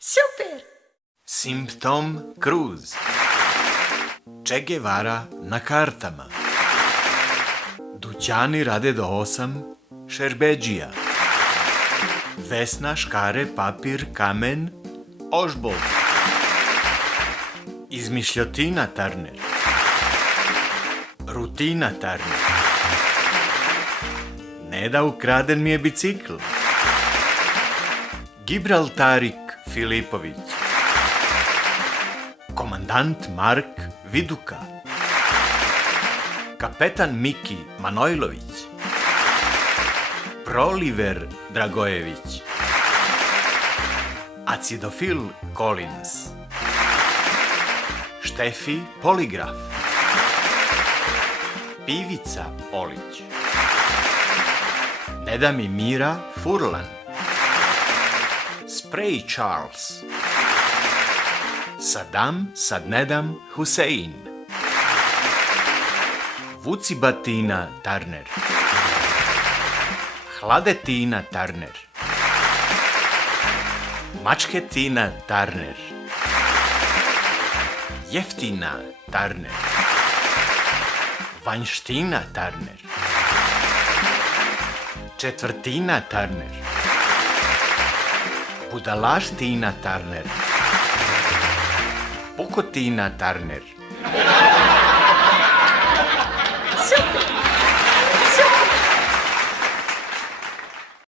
Super! Simptom Cruz. Che Guevara na kartama. Dućani rade do 8, Šerbedžija. Vesna, škare, papir, kamen, ožbol. Izmišljotina Turner. Rutina Turner. Neda, ukraden mi je bicikl. Gibraltarik Filipović. Komandant Mark Viduka. Kapetan Miki Manojlović. Proliver Dragojević. Acidofil Collins. Štefi Poligraf. Pivica Olić. Neda mi Mira Furlan. Spray Charles. Sadnedam Hussein. Vucibatina Turner. Hladetina Turner. Mačketina Turner. Jeftina Turner. Vanjština Turner. Četvrtina Turner. Budalaština Turner. Pukotina Turner. Super!